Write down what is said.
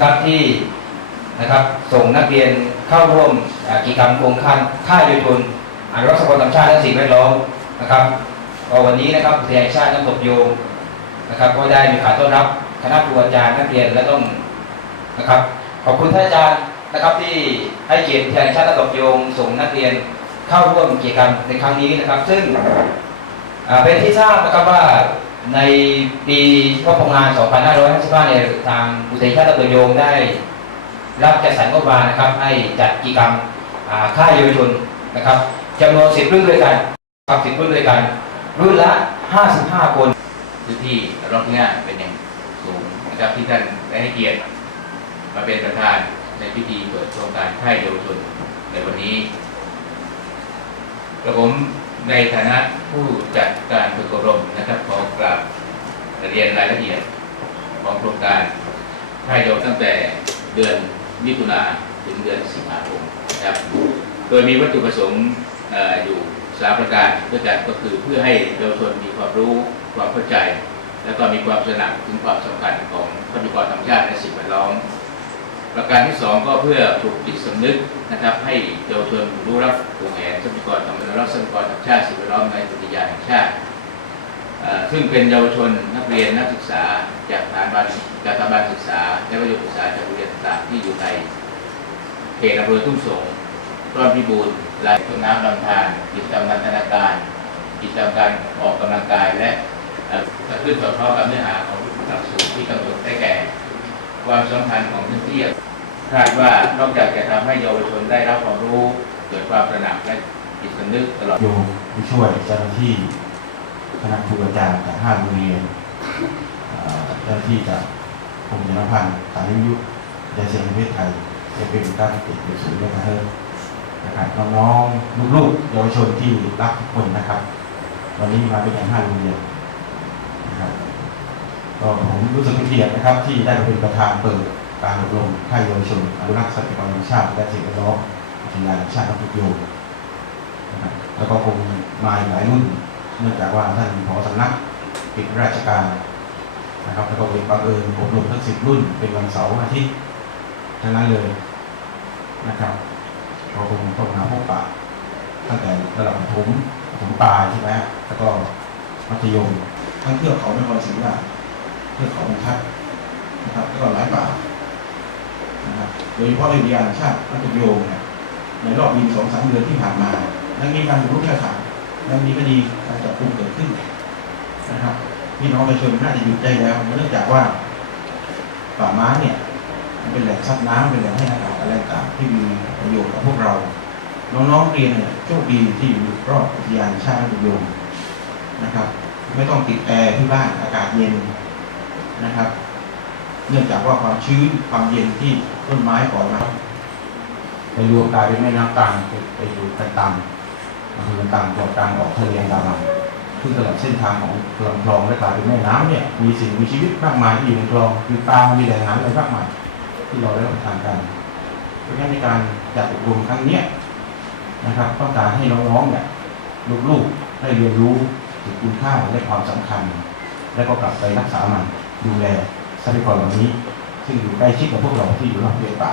ครับที่นะครับส่งนักเรียนเข้าร่วมกิจกรรมโครงการค่ายโดยทุนอนุรักษ์ทรัพยากรธรรมชาติและสิ่งแวดล้อมนะครับก็วันนี้นะครับอุทยานแห่งชาติน้ำตกโยงนะครับก็ได้มีการต้อนรับคณะครูอาจารย์นักเรียนและต้องนะครับขอบคุณท่านอาจารย์นะครับที่ให้เกียรติอุทยานแห่งชาติน้ำตกโยงส่งนักเรียนเข้าร่วมกิจกรรมในครั้งนี้นะครับ ซึ่งเป็นที่ทราบนะครับว่า ในปีงบประมาณ 2555เนี่ยทางอุทยานชาติตะกโยงได้ รับจัดสรรงบประมาณนะครับ ให้จัดกิจกรรมค่ายเยาวชนนะครับจำนวน10รุ่นด้วยกันครับ10รุ่นด้วยกัน รุ่นละ 55 คนพื้นที่รองที่ห้เป็นอย่างสูงนะครับที่ท่านได้ให้เกียรติมาเป็นประธานในพิธีเปิดโครงการค่ายเยาวชนในวันนี้กระผม ในฐานะผู้จัดการฝึกอบรมนะครับขอกราบเรียนรายละเอียดของโครงการค่ายเยาวตั้งแต่เดือนมิถุนาถึงเดือนสิงหาคมนะครับ โดยมีวัตถุประสงค์ออยู่สามประการด้วยกันก็คือเพื่อให้เยาวชนมีความรู้ความเข้าใจ แล้วก็มีความตระหนักถึงความสำคัญของทรัพยากรธรรมชาติและสิ่งแวดล้อม ประการที่สองก็เพื่อปลุกจิตสำนึกนะครับ ให้เยาวชนรู้รับวงแหนทรัพยากรธรรมชาติทรัพยากรธรรมชาติสิ่งแวดล้อมในอุทยานแห่งชาติซึ่งเป็นเยาวชนนักเรียนนักศึกษาจากสถาบันจากสถาบันศึกษา และวิทยาศึกษาจากโรงเรียนต่างที่อยู่ในเขตอำเภอทุ่งสงร้อนพิบูลลายต้นน้ำลำธารกิจกรรมนันทนาการกิจกรรมการออกกำลังกายและเอ่อขึ้นสอดคล้องกับเนื้อหาของหลักสูตรที่กำหนดได้แก่ ความสำคัญของพื้นที่คาดว่านอกจากจะทำให้เยาวชนได้รับความรู้เกิดความตระหนักและจิตสำนึกตลอดโยมผู้ช่วยเจ้าหน้าที่คณะครูอาจารย์จากห้าโรงเรียนเจ้าหน้าที่จากกรมชนพันธ์สารยุทธยาเสียงประเทศไทยจะเป็นการติดอยู่สูงเลยนะครับนะครับน้องๆลูกๆเยาวชนที่รักทุกคนนะครับ วันนี้มาเป็นอย่างห้าโรงเรียน ก็ผมรู้สึกเป็นเกียรตินะครับ ที่ได้มาเป็นประธานเปิดการอบรมค่ายเยาวชนอนุรักษ์ทรัพยากรธรรมชาติ และสิ่งแวดล้อมอุทยานแห่งชาติน้ำตกโยนแล้วก็คงมาหลายรุ่น เนื่องจากว่าท่านผอสำนักปิดราชการนะครับแล้วก็เป็นบังเอิญอบรมทั้งสิบรุ่นเป็นวันเสาร์อาทิตย์ทั้งนั้นเลยนะครับเราคงต้องหาพบปะตั้งแต่ระดับประถมประถมปลายใช่ไหมแล้วก็มัธยมทั้งเทือกเขาไม่คอยสิงห์ เทือกเขาบรรทัดนะครับแล้วก็หลายป่านะครับโดยเฉพาะในวิทยาชาติรัตโยงเนี่ยในรอบปีสองสามเดือนที่ผ่านมายังมีการบุกรุกแค่ข่าวยังมีคดีการจับกลุ่มเกิดขึ้นนะครับพี่น้องประชาชนน่าจะหยุดใจแล้วเนื่องจากว่าป่าไม้เนี่ยมันเป็นแหล่งซับน้ำเป็นแหล่งให้อากาศอะไรต่างๆที่มีประโยชน์กับพวกเรา น้องๆเรียนเนี่ยโชคดีที่อยู่รอบอุทยานชาติอุทยานนะครับ ไม่ต้องติดแอร์ที่บ้านอากาศเย็น นะครับ เนื่องจากว่าความชื้นความเย็นที่ต้นไม้ปล่อยมาไปรวมกลายเป็นแม่น้ำตรังไปไปอยู่กันตังอำเภอกันตังจังหวัดตรังออกทะเลดามันซึ่งตลอดเส้นทางของลำคลองและกลายเป็นแม่น้ำเนี่ยมีสิ่งมีชีวิตมากมายที่อยู่ในคลองมีปลา มีแหล่งอาหารอะไรมากมายที่เราได้รับประทานกัน เพราะฉะนั้นในการจัดอบรมครั้งเนี้ยนะครับ ต้องการให้น้องๆเนี่ยลูกๆได้เรียนรู้ถึงคุณค่าและความสำคัญ และก็กลับไปรักษามัน ดูแลทรัพยากรเหล่านี้ ซึ่งอยู่ใกล้ชิดกับพวกเราที่อยู่รอบเรียนป่า